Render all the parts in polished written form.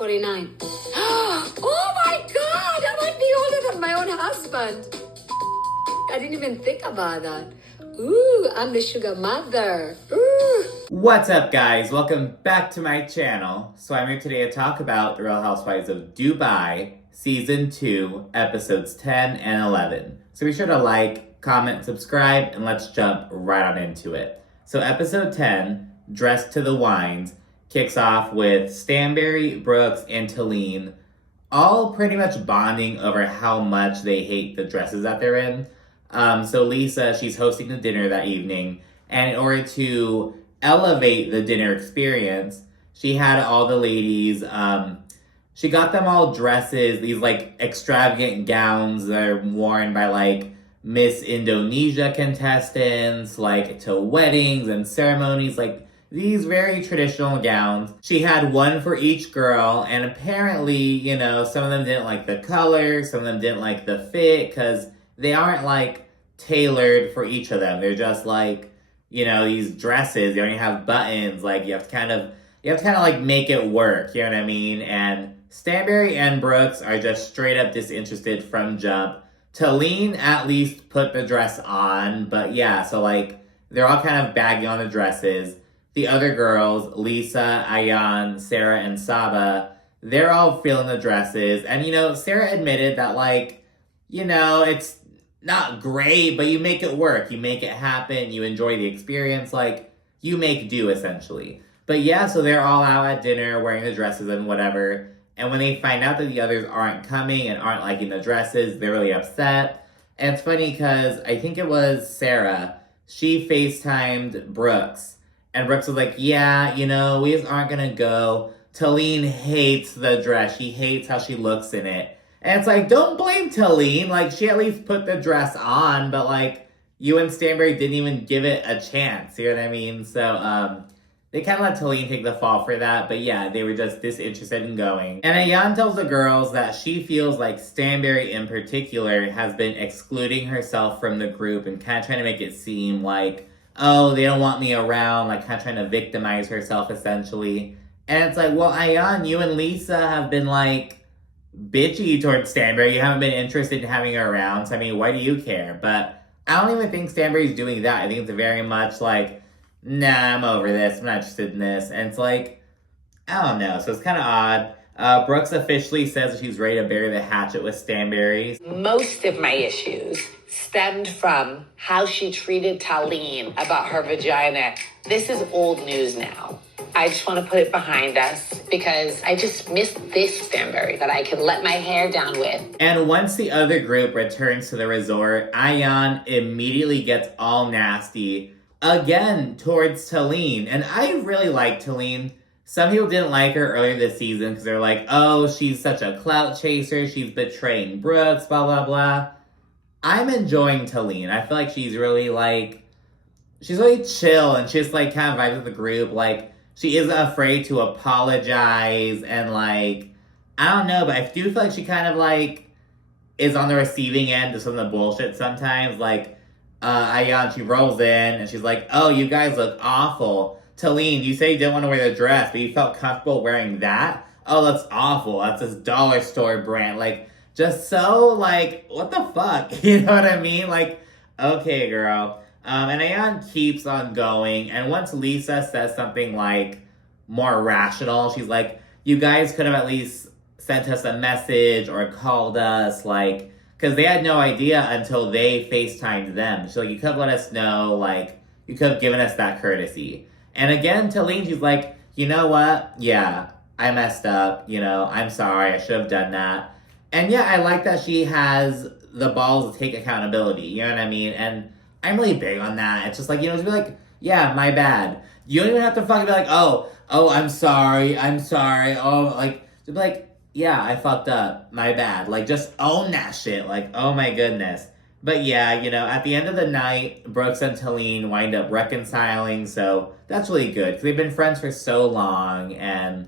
49. Oh my God! I might be older than my own husband. I didn't even think about that. Ooh, I'm the sugar mother. Ooh. What's up, guys? Welcome back to my channel. So I'm here today to talk about The Real Housewives of Dubai, Season 2, Episodes 10 and 11. So be sure to like, comment, subscribe, and let's jump right on into it. So Episode 10, Dressed to the Wines, kicks off with Stanberry, Brooks, and Talene all pretty much bonding over how much they hate the dresses that they're in. So Lesa, she's hosting the dinner that evening, and in order to elevate the dinner experience, she had all the ladies, she got them all dresses, these like extravagant gowns that are worn by like Miss Indonesia contestants, like to weddings and ceremonies, like these very traditional gowns. She had one for each girl, and apparently, you know, some of them didn't like the color, some of them didn't like the fit, because they aren't like tailored for each of them. They're just like, you know, these dresses, they don't even have buttons, like you have to kind of like make it work, you know what I mean? And Stanberry and Brooks are just straight up disinterested from jump. Talene at least put the dress on, but yeah, so like they're all kind of bagging on the dresses. The other girls, Lesa, Ayan, Sarah, and Saba, they're all feeling the dresses. And, you know, Sarah admitted that, like, you know, it's not great, but you make it work. You make it happen. You enjoy the experience. Like, you make do, essentially. But yeah, so they're all out at dinner wearing the dresses and whatever. And when they find out that the others aren't coming and aren't liking the dresses, they're really upset. And it's funny because I think it was Sarah. She FaceTimed Brooks. And Brooks was like, yeah, you know, we just aren't going to go. Talene hates the dress. She hates how she looks in it. And it's like, don't blame Talene. Like, she at least put the dress on, but, like, you and Stanberry didn't even give it a chance. You know what I mean? So, they kind of let Talene take the fall for that. But, yeah, they were just disinterested in going. And Ayan tells the girls that she feels like Stanberry in particular has been excluding herself from the group and kind of trying to make it seem like, oh, they don't want me around, like kind of trying to victimize herself, essentially. And it's like, well, Ayan, you and Lesa have been, like, bitchy towards Stanberry. You haven't been interested in having her around, so, I mean, why do you care? But I don't even think Stanberry's doing that. I think it's very much like, nah, I'm over this. I'm not interested in this. And it's like, I don't know. So it's kind of odd. Brooks officially says that she's ready to bury the hatchet with Stanberry. Most of my issues stemmed from how she treated Talene about her vagina. This is old news now. I just want to put it behind us because I just miss this Stanberry that I can let my hair down with. And once the other group returns to the resort, Ayan immediately gets all nasty again towards Talene. And I really like Talene. Some people didn't like her earlier this season because they're like, oh, she's such a clout chaser. She's betraying Brooks, blah, blah, blah. I'm enjoying Talene. I feel like she's really, like, she's really chill and she's, like, kind of vibes with the group. Like, she isn't afraid to apologize and, like, I don't know, but I do feel like she kind of, like, is on the receiving end of some of the bullshit sometimes. Like, Ayan, she rolls in and she's like, oh, you guys look awful. Talene, you say you didn't want to wear the dress, but you felt comfortable wearing that? Oh, that's awful. That's this dollar store brand. Like, just so, like, what the fuck? You know what I mean? Like, okay, girl. And Ayan keeps on going. And once Lesa says something, like, more rational, she's like, you guys could have at least sent us a message or called us, like, because they had no idea until they FaceTimed them. So you could have let us know, like, you could have given us that courtesy. And again, Talene, she's like, you know what? Yeah, I messed up. You know, I'm sorry. I should have done that. And yeah, I like that she has the balls to take accountability, you know what I mean? And I'm really big on that. It's just like, you know, to be like, yeah, my bad. You don't even have to fucking be like, oh, I'm sorry, oh, like, to be like, yeah, I fucked up, my bad. Like, just own that shit, like, oh my goodness. But yeah, you know, at the end of the night, Brooks and Talene wind up reconciling, so that's really good, because they've been friends for so long, and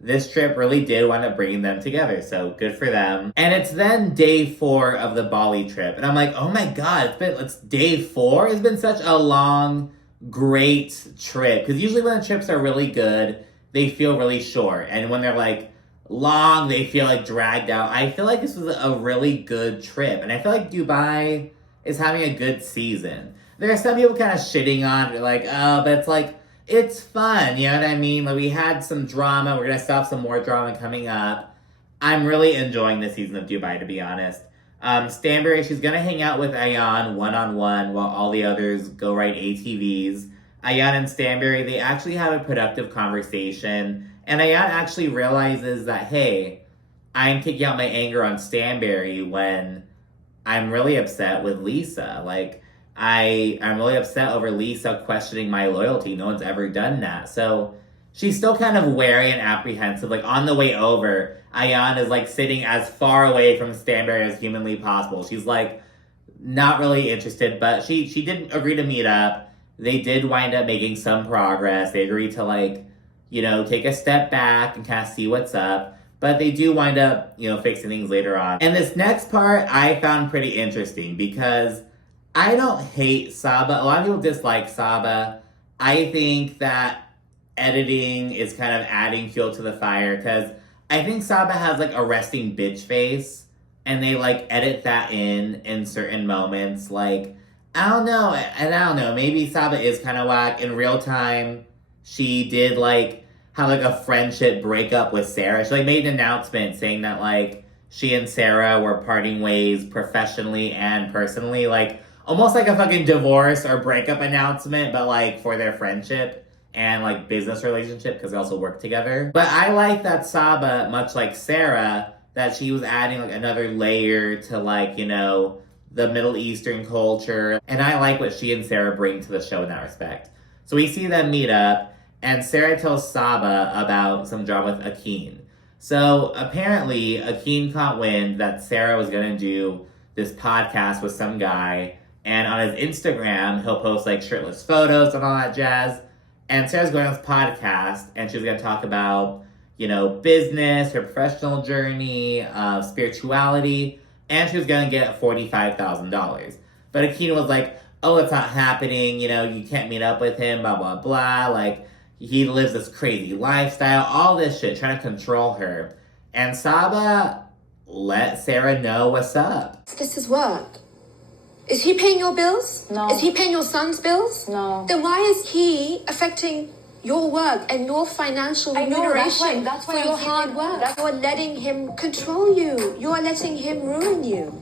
this trip really did wind up bringing them together, so good for them. And it's then day 4 of the Bali trip, and I'm like, oh my god, it's day 4? It's been such a long, great trip, because usually when the trips are really good, they feel really short, and when they're like, long, they feel like dragged out. I feel like this was a really good trip, and I feel like Dubai is having a good season. There are some people kind of shitting on it, like, oh, but it's like, it's fun, you know what I mean? Like, we had some drama, we're gonna still have some more drama coming up. I'm really enjoying this season of Dubai, to be honest. Stanbury, she's gonna hang out with Ayan one-on-one while all the others go ride ATVs. Ayan and Stanbury, they actually have a productive conversation, and Ayan actually realizes that, hey, I'm taking out my anger on Stanbury when I'm really upset with Lesa. Like, I'm really upset over Lesa questioning my loyalty. No one's ever done that. So she's still kind of wary and apprehensive. Like, on the way over, Ayan is, like, sitting as far away from Stanbury as humanly possible. She's, like, not really interested, but she did agree to meet up. They did wind up making some progress. They agreed to, like, you know, take a step back and kind of see what's up. But they do wind up, you know, fixing things later on. And this next part I found pretty interesting because I don't hate Saba. A lot of people dislike Saba. I think that editing is kind of adding fuel to the fire because I think Saba has like a resting bitch face and they like edit that in certain moments. Like, I don't know. Maybe Saba is kind of whack. In real time, she did like have like a friendship breakup with Sarah. She like made an announcement saying that like she and Sarah were parting ways professionally and personally. Like, almost like a fucking divorce or breakup announcement, but like for their friendship and like business relationship because they also work together. But I like that Saba, much like Sarah, that she was adding like another layer to like, you know, the Middle Eastern culture. And I like what she and Sarah bring to the show in that respect. So we see them meet up and Sarah tells Saba about some drama with Akin. So apparently Akin caught wind that Sarah was gonna do this podcast with some guy. And on his Instagram, he'll post like shirtless photos and all that jazz. And Sarah's going on this podcast and she's going to talk about, you know, business, her professional journey, spirituality. And she was going to get $45,000. But Akin was like, oh, it's not happening. You know, you can't meet up with him, blah, blah, blah. Like, he lives this crazy lifestyle, all this shit, trying to control her. And Saba let Sarah know what's up. This is work. Is he paying your bills? No. Is he paying your son's bills? No. Then why is he affecting your work and your financial I know, remuneration that's why for I'm your keeping- hard work? You are letting him control you. You are letting him ruin you.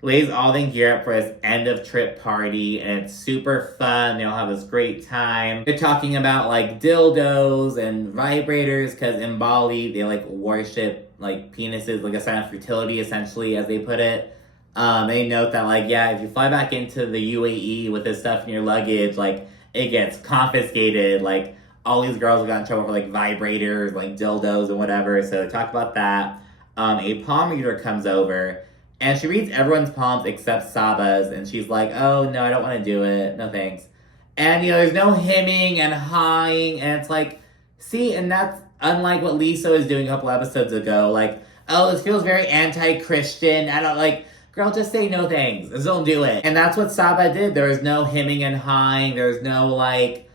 Ladies all then gear up for this end of trip party and it's super fun. They all have this great time. They're talking about like dildos and vibrators because in Bali they like worship like penises, like a sign of fertility essentially, as they put it. They note that, like, yeah, if you fly back into the UAE with this stuff in your luggage, like, it gets confiscated. Like, all these girls have gotten in trouble for, like, vibrators, like, dildos and whatever. So they talk about that. A palm reader comes over, and she reads everyone's palms except Saba's, and she's like, oh, no, I don't want to do it. No thanks. And, you know, there's no hemming and hawing, and it's like, see, and that's unlike what Lesa was doing a couple episodes ago. Like, oh, this feels very anti-Christian. I don't, like... Girl, just say no thanks. Just don't do it. And that's what Saba did. There was no hemming and hawing. There was no, like,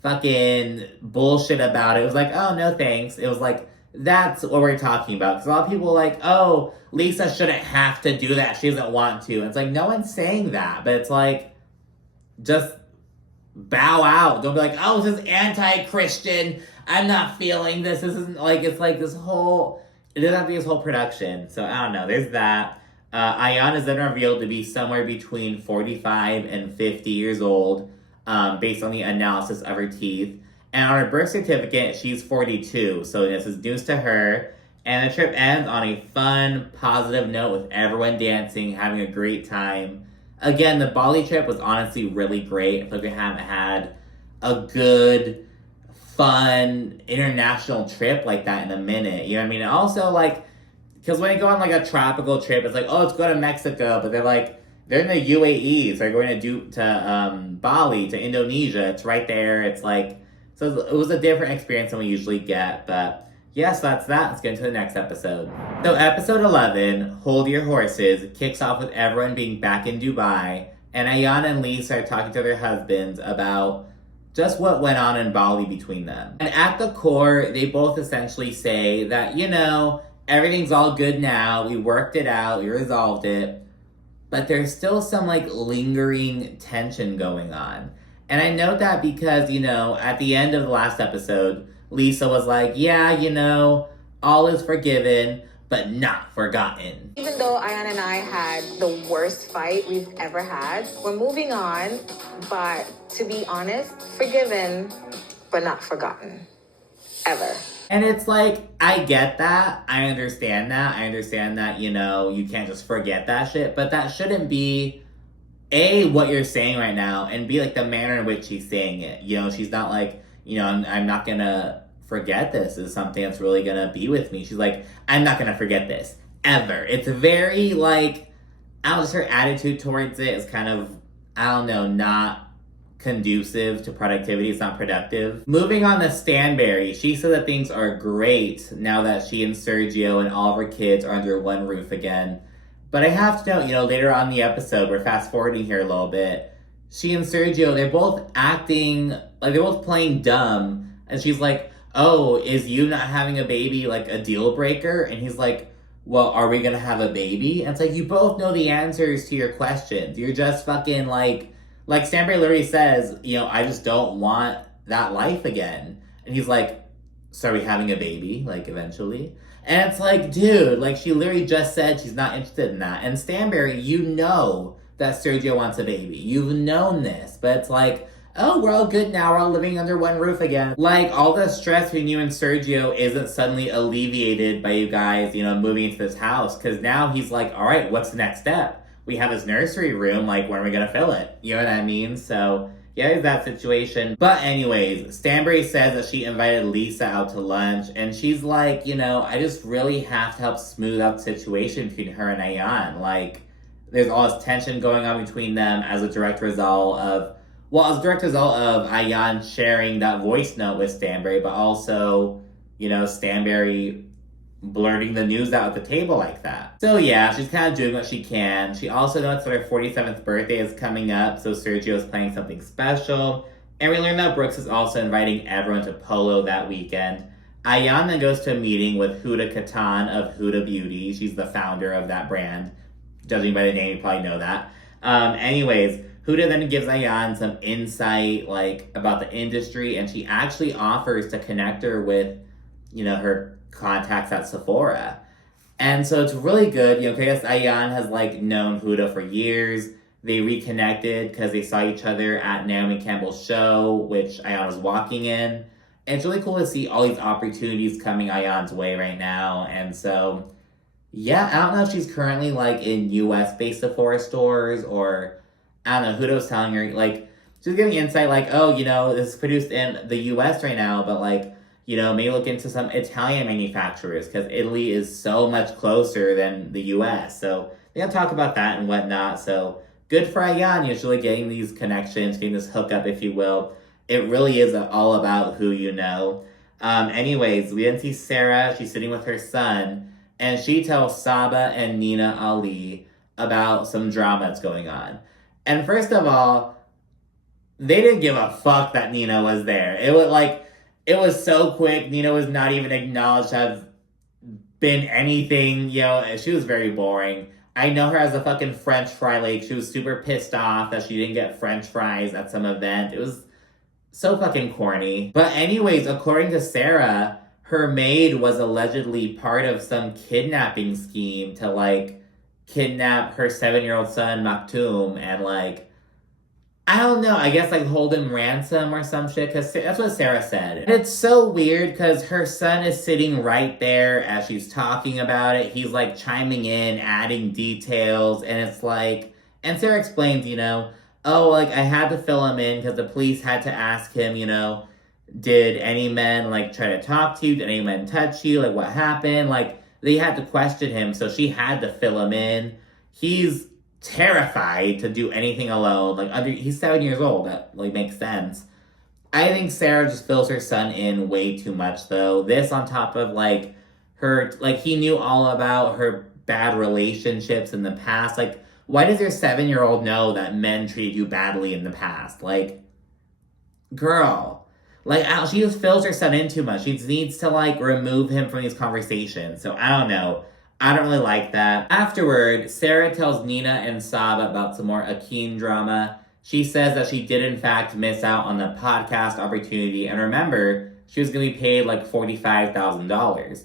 fucking bullshit about it. It was like, oh, no thanks. It was like, that's what we're talking about. Because a lot of people are like, oh, Lesa shouldn't have to do that. She doesn't want to. And it's like, no one's saying that. But it's like, just bow out. Don't be like, oh, this is anti-Christian. I'm not feeling this. This isn't, like, it's like this whole, it doesn't have to be this whole production. So, I don't know. There's that. Ayan is then revealed to be somewhere between 45 and 50 years old, based on the analysis of her teeth. And on her birth certificate, she's 42, so this is news to her. And the trip ends on a fun, positive note with everyone dancing, having a great time. Again, the Bali trip was honestly really great. I feel like we haven't had a good, fun, international trip like that in a minute. You know what I mean? And also, like, because when you go on, like, a tropical trip, it's like, oh, let's go to Mexico. But they're in the UAE. So they're going to Bali, to Indonesia. It's right there. It's like, so it was a different experience than we usually get. But, yes, that's that. Let's get into the next episode. So, episode 11, Hold Your Horses, kicks off with everyone being back in Dubai. And Ayan and Lesa are talking to their husbands about just what went on in Bali between them. And at the core, they both essentially say that, everything's all good now, we worked it out, we resolved it, but there's still some like lingering tension going on. And I note that because, at the end of the last episode, Lisa was like, yeah, all is forgiven, but not forgotten. Even though Ayan and I had the worst fight we've ever had, we're moving on, but to be honest, forgiven, but not forgotten. Ever. And it's like, I get that. I understand that. I understand that, you can't just forget that shit, but that shouldn't be, A, what you're saying right now, and B, like the manner in which she's saying it. She's not like, I'm not gonna forget this. This is something that's really gonna be with me. She's like, I'm not gonna forget this. Ever. It's very like, her attitude towards it is kind of, not conducive to productivity. It's not productive. Moving on to Stanberry, she said that things are great now that she and Sergio and all of her kids are under one roof again. But I have to note, later on in the episode, we're fast forwarding here a little bit, she and Sergio, they're both acting, like they're both playing dumb. And she's like, oh, is you not having a baby like a deal breaker? And he's like, well, are we gonna have a baby? And it's like, you both know the answers to your questions. You're just fucking like Stanberry literally says, I just don't want that life again. And he's like, so are we having a baby, like, eventually? And it's like, dude, like, she literally just said she's not interested in that. And Stanberry, you know that Sergio wants a baby. You've known this. But it's like, oh, we're all good now. We're all living under one roof again. Like, all the stress between you and Sergio isn't suddenly alleviated by you guys, moving into this house. Because now he's like, all right, what's the next step? We have this nursery room, like, when are we gonna fill it? You know what I mean? So, yeah, there's that situation. But anyways, Stanberry says that she invited Lisa out to lunch, and she's like, I just really have to help smooth out the situation between her and Ayan. Like, there's all this tension going on between them as a direct result of Ayan sharing that voice note with Stanberry, but also, Stanberry blurting the news out at the table like that. So yeah, she's kind of doing what she can. She also notes that her 47th birthday is coming up, so Sergio is planning something special. And we learn that Brooks is also inviting everyone to Polo that weekend. Ayan then goes to a meeting with Huda Katan of Huda Beauty. She's the founder of that brand. Judging by the name, you probably know that. Anyways, Huda then gives Ayan some insight, like, about the industry, and she actually offers to connect her with, her contacts at Sephora. And so it's really good, because Ayan has, like, known Huda for years. They reconnected because they saw each other at Naomi Campbell's show, which Ayan was walking in. And it's really cool to see all these opportunities coming Ayan's way right now. And so, yeah, I don't know if she's currently, like, in US-based Sephora stores, or, I don't know, Huda was telling her, like, she's giving insight, like, oh, this is produced in the US right now, but, like, maybe look into some Italian manufacturers, because Italy is so much closer than the US. So they gotta talk about that and whatnot. So good for Ayan, usually getting these connections, getting this hookup, if you will. It really is all about who you know. Anyways, we then see Sarah. She's sitting with her son, and she tells Saba and Nina Ali about some drama that's going on. And first of all, they didn't give a fuck that Nina was there. It was so quick. Nina was not even acknowledged to have been anything, she was very boring. I know her as a fucking French fry lady. She was super pissed off that she didn't get French fries at some event. It was so fucking corny. But anyways, according to Sarah, her maid was allegedly part of some kidnapping scheme to, like, kidnap her 7-year-old son, Maktoum, and, like, I don't know, I guess, like, hold him ransom or some shit, because that's what Sarah said. And it's so weird, because her son is sitting right there as she's talking about it. He's, like, chiming in, adding details, and it's like, and Sarah explains, oh, like, I had to fill him in, because the police had to ask him, did any men, like, try to talk to you? Did any men touch you? Like, what happened? Like, they had to question him, so she had to fill him in. He's terrified to do anything alone. Like, he's 7 years old. That, like, makes sense. I think Sarah just fills her son in way too much, though. This on top of, like, her, like, he knew all about her bad relationships in the past. Like, why does your 7-year-old know that men treated you badly in the past? Like, girl. Like, she just fills her son in too much. She needs to, like, remove him from these conversations. So, I don't know. I don't really like that. Afterward, Sarah tells Nina and Saba about some more Akeem drama. She says that she did, in fact, miss out on the podcast opportunity. And remember, she was going to be paid, like, $45,000.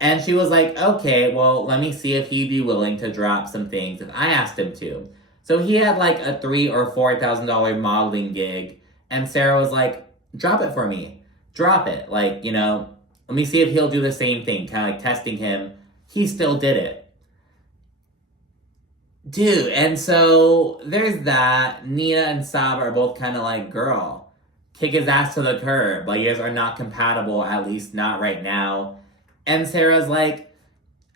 And she was like, okay, well, let me see if he'd be willing to drop some things if I asked him to. So he had, like, a $3,000 or $4,000 modeling gig. And Sarah was like, drop it for me. Drop it. Like, you know, let me see if he'll do the same thing. Kind of like testing him. He still did it. Dude, and so there's that. Nina and Saba are both kind of like, girl, kick his ass to the curb. Like, you guys are not compatible, at least not right now. And Sarah's like,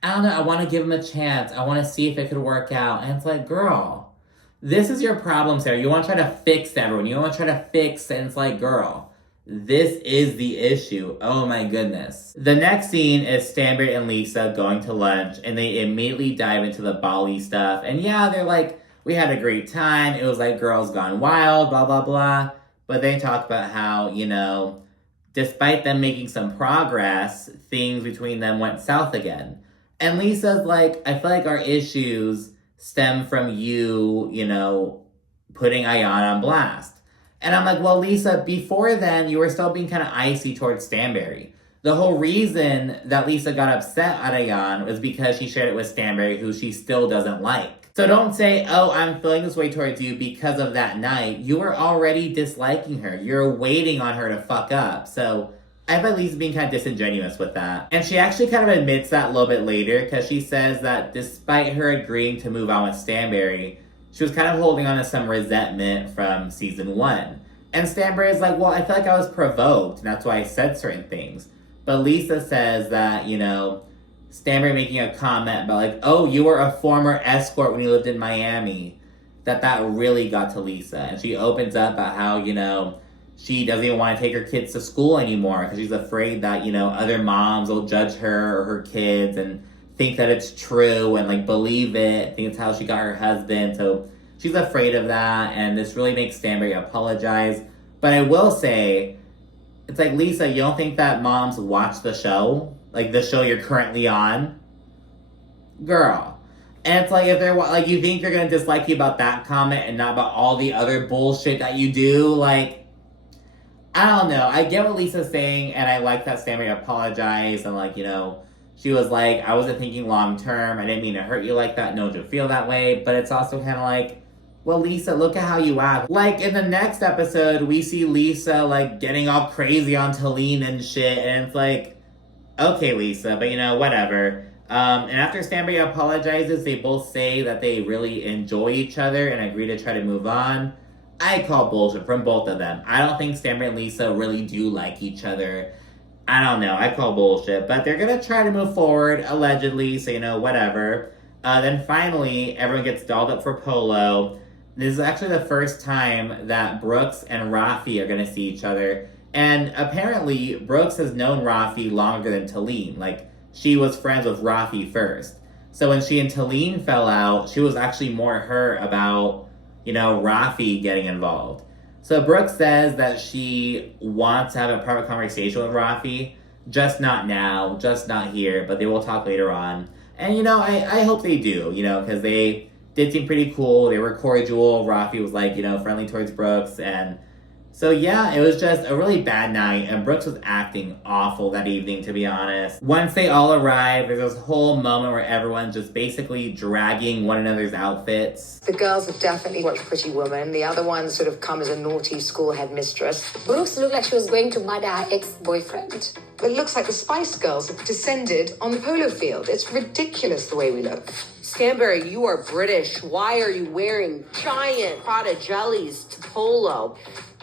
I don't know, I want to give him a chance. I want to see if it could work out. And it's like, girl, this is your problem, Sarah. You want to try to fix everyone. You want to try to fix, and it's like, girl, this is the issue. Oh my goodness. The next scene is Stanbury and Lesa going to lunch, and they immediately dive into the Bali stuff. And yeah, they're like, we had a great time. It was like Girls Gone Wild, blah, blah, blah. But they talk about how, you know, despite them making some progress, things between them went south again. And Lisa's like, I feel like our issues stem from you, you know, putting Ayan on blast. And I'm like, well, Lesa, before then, you were still being kind of icy towards Stanbury. The whole reason that Lesa got upset at Ayan was because she shared it with Stanbury, who she still doesn't like. So don't say, oh, I'm feeling this way towards you because of that night. You were already disliking her. You're waiting on her to fuck up. So I feel like Lisa's being kind of disingenuous with that. And she actually kind of admits that a little bit later, because she says that despite her agreeing to move on with Stanbury, she was kind of holding on to some resentment from season 1. And Stanbury is like, well, I feel like I was provoked, and that's why I said certain things. But Lesa says that, you know, Stanbury making a comment about like, oh, you were a former escort when you lived in Miami, that really got to Lesa. And she opens up about how, you know, she doesn't even want to take her kids to school anymore because she's afraid that, you know, other moms will judge her or her kids and think that it's true and like believe it, think it's how she got her husband. So she's afraid of that, and this really makes Stanbury apologize. But I will say, it's like, Lesa, you don't think that moms watch the show? Like, the show you're currently on? Girl. And it's like, if they're, like, you think they're gonna dislike you about that comment and not about all the other bullshit that you do? Like, I don't know. I get what Lisa's saying, and I like that Stanbury apologized, and like, you know, she was like, I wasn't thinking long term. I didn't mean to hurt you like that. No one should feel that way. But it's also kind of like, well, Lesa, look at how you act. Like, in the next episode, we see Lesa, like, getting all crazy on Talene and shit. And it's like, okay, Lesa, but, you know, whatever. And after Stanbury apologizes, they both say that they really enjoy each other and agree to try to move on. I call bullshit from both of them. I don't think Stanbury and Lesa really do like each other. I don't know. I call bullshit. But they're going to try to move forward, allegedly, so, you know, whatever. Then finally, everyone gets dolled up for polo. This is actually the first time that Brooks and Rafi are going to see each other. And apparently, Brooks has known Rafi longer than Talene. Like, she was friends with Rafi first. So when she and Talene fell out, she was actually more hurt about, you know, Rafi getting involved. So Brooks says that she wants to have a private conversation with Rafi. Just not now, just not here, but they will talk later on. And, you know, I hope they do, you know, because they did seem pretty cool. They were cordial. Rafi was like, you know, friendly towards Brooks. And so, yeah, it was just a really bad night. And Brooks was acting awful that evening, to be honest. Once they all arrive, there's this whole moment where everyone's just basically dragging one another's outfits. The girls have definitely watched Pretty Woman. The other ones sort of come as a naughty school headmistress. Brooks looked like she was going to murder her ex-boyfriend. It looks like the Spice Girls have descended on the polo field. It's ridiculous the way we look. Stanbury, you are British. Why are you wearing giant Prada jellies to polo?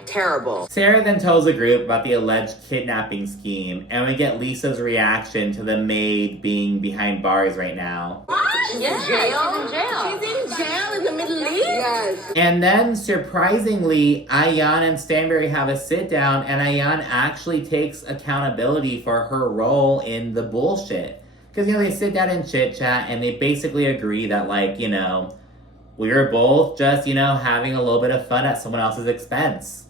Terrible. Sarah then tells the group about the alleged kidnapping scheme, and we get Lisa's reaction to the maid being behind bars right now. She's in jail? She's in jail in the Middle East? Yes. And then, surprisingly, Ayan and Stanbury have a sit-down, and Ayan actually takes accountability for her role in the bullshit. Because, you know, they sit down and chit-chat, and they basically agree that, like, you know, we were both just, you know, having a little bit of fun at someone else's expense.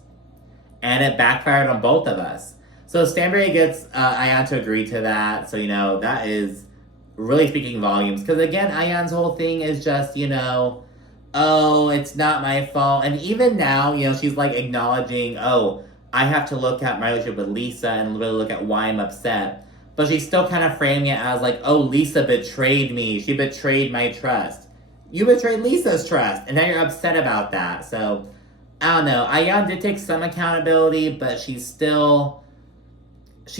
and it backfired on both of us. So Stanbury gets Ayan to agree to that. So, that is really speaking volumes. Because again, Ayan's whole thing is just, oh, it's not my fault. And even now, she's like acknowledging, oh, I have to look at my relationship with Lisa and really look at why I'm upset. But she's still kind of framing it as like, oh, Lisa betrayed me. She betrayed my trust. You betrayed Lisa's trust, and now you're upset about that. So, I don't know. Ayan did take some accountability, but she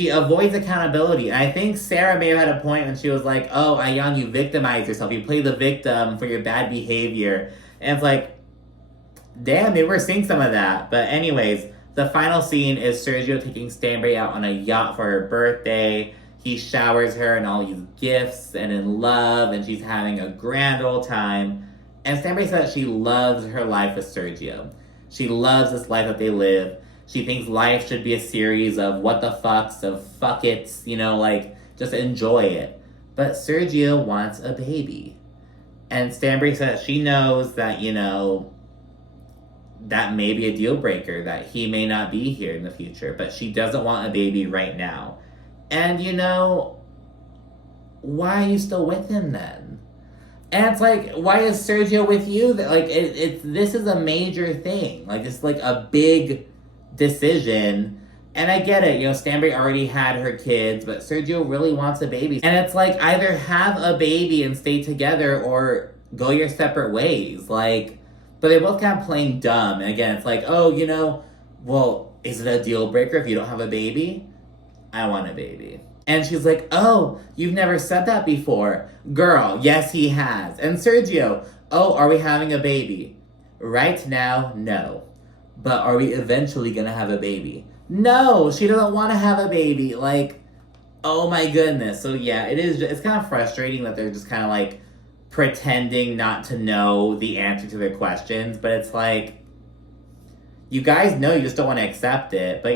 avoids accountability. And I think Sarah may have had a point when she was like, oh, Ayan, you victimized yourself. You play the victim for your bad behavior. And it's like, damn, maybe we're seeing some of that. But anyways, the final scene is Sergio taking Stanbury out on a yacht for her birthday. He showers her in all these gifts and in love, and she's having a grand old time. And Stanbury says she loves her life with Sergio. She loves this life that they live. She thinks life should be a series of what the fucks, of fuck it's, just enjoy it. But Sergio wants a baby. And Stanbury says she knows that, that may be a deal breaker, that he may not be here in the future, but she doesn't want a baby right now. And, why are you still with him then? And it's like, why is Sergio with you? Like, this is a major thing. Like, it's like a big decision. And I get it, Stanbury already had her kids, but Sergio really wants a baby. And it's like, either have a baby and stay together or go your separate ways. Like, but they're both kind of playing dumb. And again, it's like, oh, well, is it a deal breaker if you don't have a baby? I want a baby. And she's like, oh, you've never said that before. Girl, yes, he has. And Sergio, oh, are we having a baby? Right now, no. But are we eventually gonna have a baby? No, she doesn't want to have a baby. Like, oh my goodness. So yeah, it's kind of frustrating that they're just kind of like pretending not to know the answer to their questions. But it's like, you guys know, you just don't want to accept it. But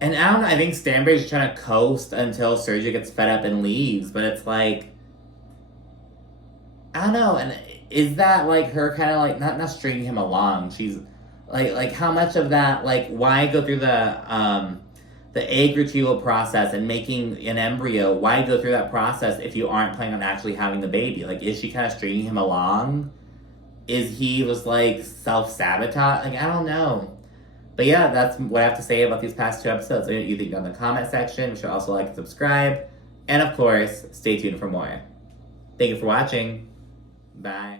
and I don't know, I think Stanbury's trying to coast until Sergio gets fed up and leaves. But it's like, I don't know, and is that like her kind of like not stringing him along? She's like how much of that, like, why go through the egg retrieval process and making an embryo? Why go through that process if you aren't planning on actually having the baby? Like, is she kind of stringing him along? Is he just like self-sabotage? Like, I don't know. But yeah, that's what I have to say about these past 2 episodes. Let me know what you think down in the comment section. You should also like and subscribe. And of course, stay tuned for more. Thank you for watching. Bye.